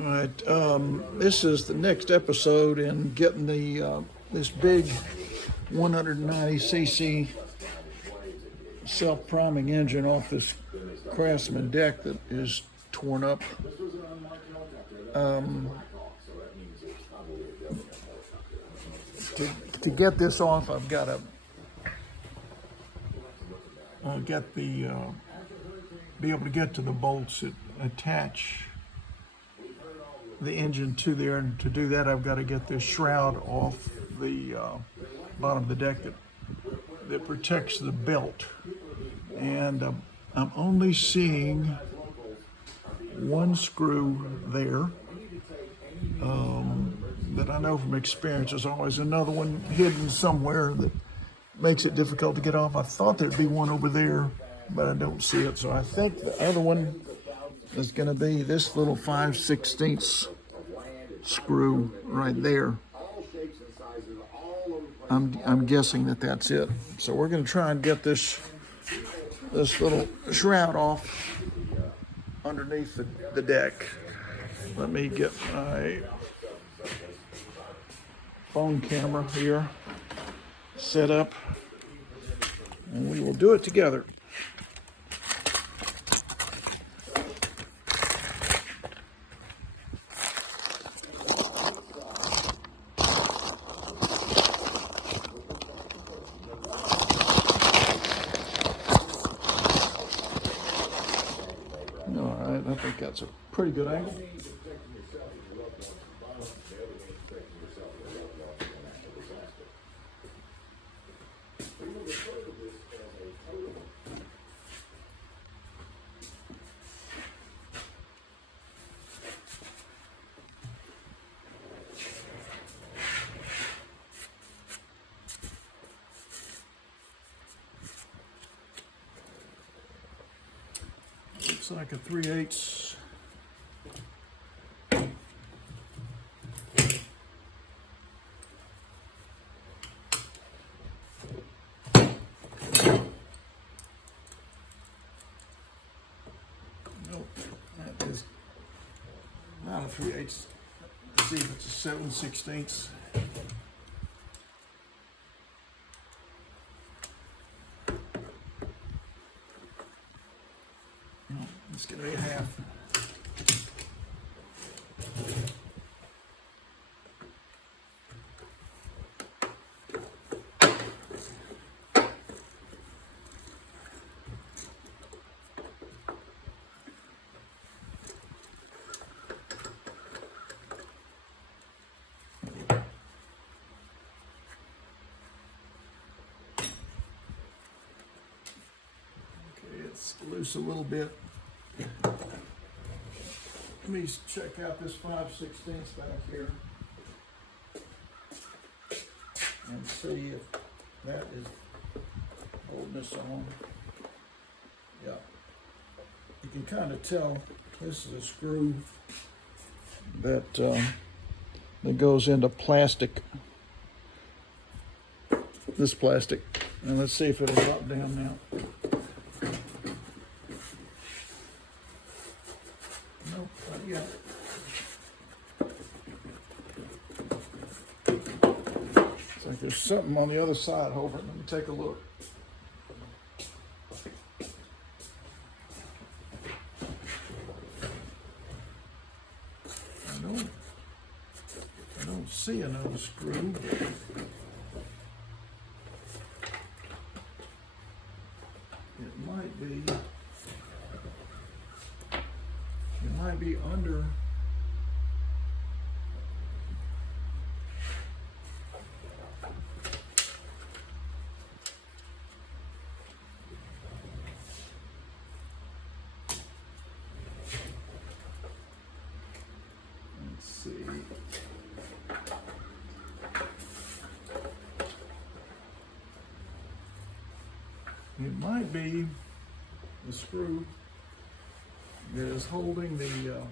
All right, this is the next episode in getting the this big 190cc self-priming engine off this Craftsman deck that is torn up. To get this off, I've got to get the be able to get to the bolts that attach the engine to there, and to do that I've got to get this shroud off the bottom of the deck that protects the belt, and I'm only seeing one screw there that I know from experience. There's always another one hidden somewhere that makes it difficult to get off. I thought there'd be one over there, but I don't see it. So I think the other one is going to be this little 5/16 screw right there. I'm guessing that that's it. So we're going to try and get this little shroud off underneath the deck. Let me get my phone camera here set up, and we will do it together. All right, I think that's a pretty good angle. Looks like a 3/8. Nope, that is not a 3/8. Let's see if it's a 7/16. It's going to be a half. Okay, it's loose a little bit. Let me check out this 5/16 back here and see if that is holding this on. Yeah, you can kind of tell this is a screw that goes into plastic. This plastic, and let's see if it'll drop down now. Nope, not yet. It's like there's something on the other side over it. Let me take a look. I don't see another screw. It might be under. Let's see. It might be the screw that is holding the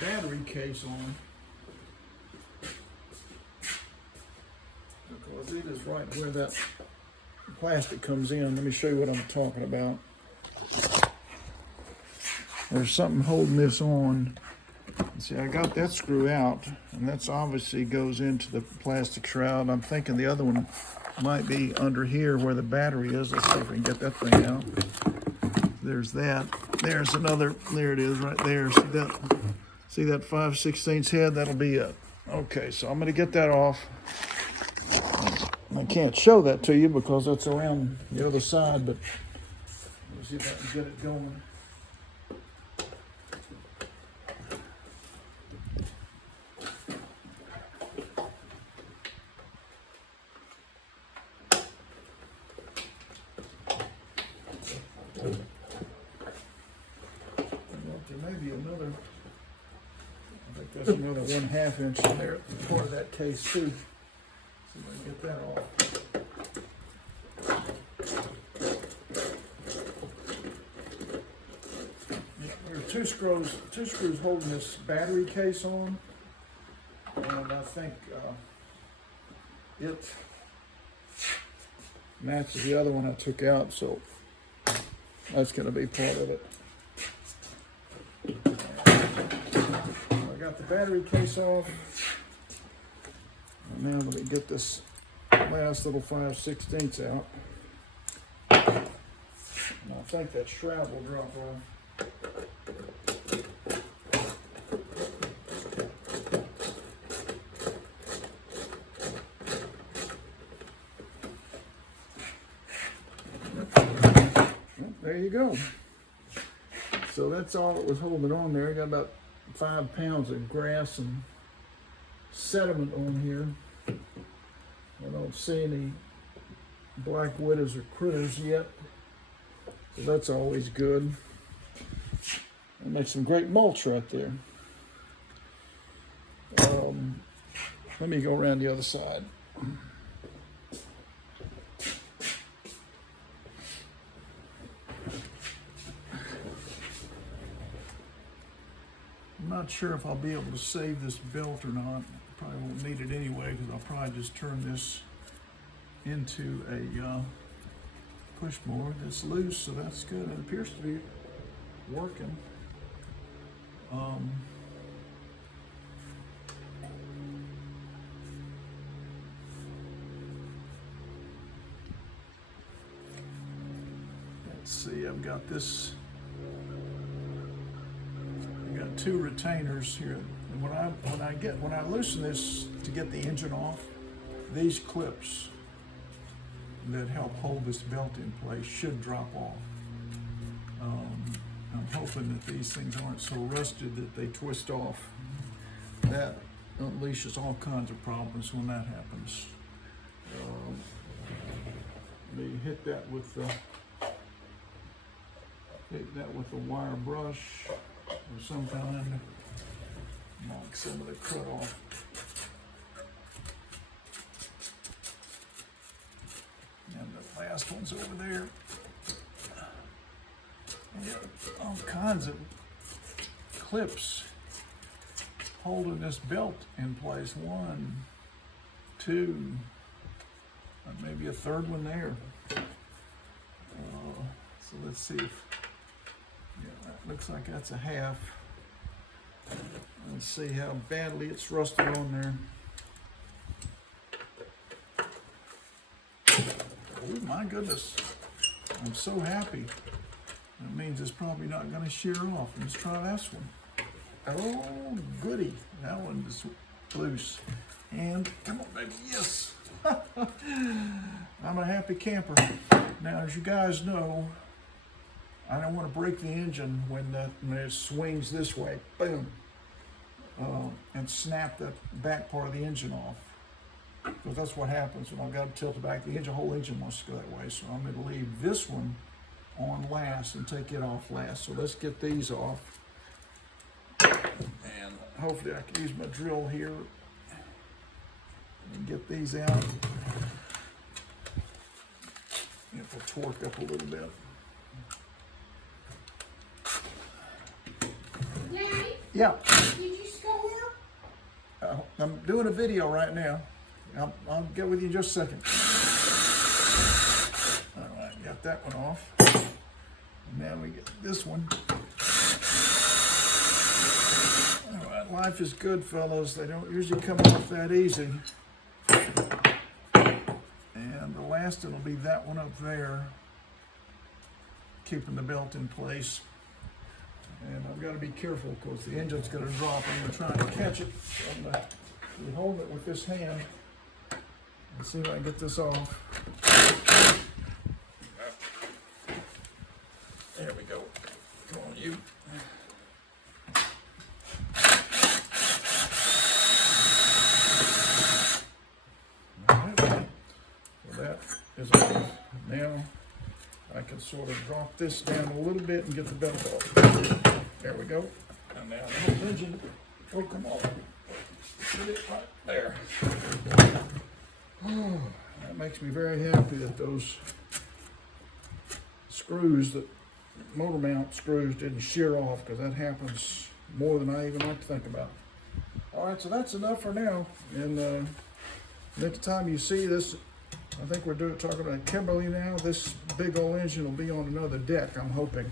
battery case on, because it is right where that plastic comes in. Let me show you what I'm talking about. There's something holding this on See, I got that screw out, and that's obviously goes into the plastic shroud. I'm thinking the other one might be under here where the battery is. Let's see if we can get that thing out. There's that. There's another, there it is right there. See that 5/16 head? That'll be it. Okay, so I'm gonna get that off. I can't show that to you because that's around the other side, but let's see if I can get it going. Maybe another, I think there's another 1/2 inch in there, part of that case too. See if I can get that off. Yeah, there are two screws holding this battery case on, and I think it matches the other one I took out, so that's going to be part of it. I got the battery case off. And now let me get this last little 5/16 out. And I think that shroud will drop off. Well, there you go. So that's all it was holding on there. I got about 5 pounds of grass and sediment on here. I don't see any black widows or critters yet, so that's always good. That makes some great mulch right there. Let me go around the other side. I'm not sure if I'll be able to save this belt or not. Probably won't need it anyway because I'll probably just turn this into a push mower that's loose, so that's good. It appears to be working. Let's see, I've got this. I got 2 retainers here. And when I loosen this to get the engine off, these clips that help hold this belt in place should drop off. I'm hoping that these things aren't so rusted that they twist off. That unleashes all kinds of problems when that happens. Maybe hit that with the wire brush or some kind. Knock some of the cut off. And the last one's over there. And all kinds of clips holding this belt in place. 1, 2, maybe a third one there. So let's see if, yeah, that looks like that's a half. Let's see how badly it's rusted on there. Oh my goodness, I'm so happy. That means it's probably not going to shear off. Let's try this one. Oh goody, that one is loose. And come on baby, yes. I'm a happy camper. Now as you guys know, I don't want to break the engine when it swings this way, boom, and snap the back part of the engine off. Because that's what happens when I've got to tilt it back. The whole engine wants to go that way. So I'm going to leave this one on last and take it off last. So let's get these off. And hopefully I can use my drill here and get these out. It will torque up a little bit. Daddy? Yeah. Did you score? I'm doing a video right now. I'll get with you in just a second. All right, got that one off. And now we get this one. All right, life is good, fellas. They don't usually come off that easy. And the last one will be that one up there, keeping the belt in place. And I've got to be careful because the engine's going to drop. I'm going to try and catch it. So I'm going to hold it with this hand and see if I can get this off. There we go. Come on, you. So that is off. Now I can sort of drop this down a little bit and get the belt off. There we go. And now the whole engine will come off. Get it right there. Oh, that makes me very happy that those screws, that motor mount screws, didn't shear off, because that happens more than I even like to think about. All right, so that's enough for now. And next time you see this, I think we're talking about Kimberly now. This big old engine will be on another deck, I'm hoping.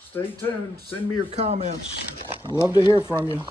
Stay tuned. Send me your comments. I'd love to hear from you.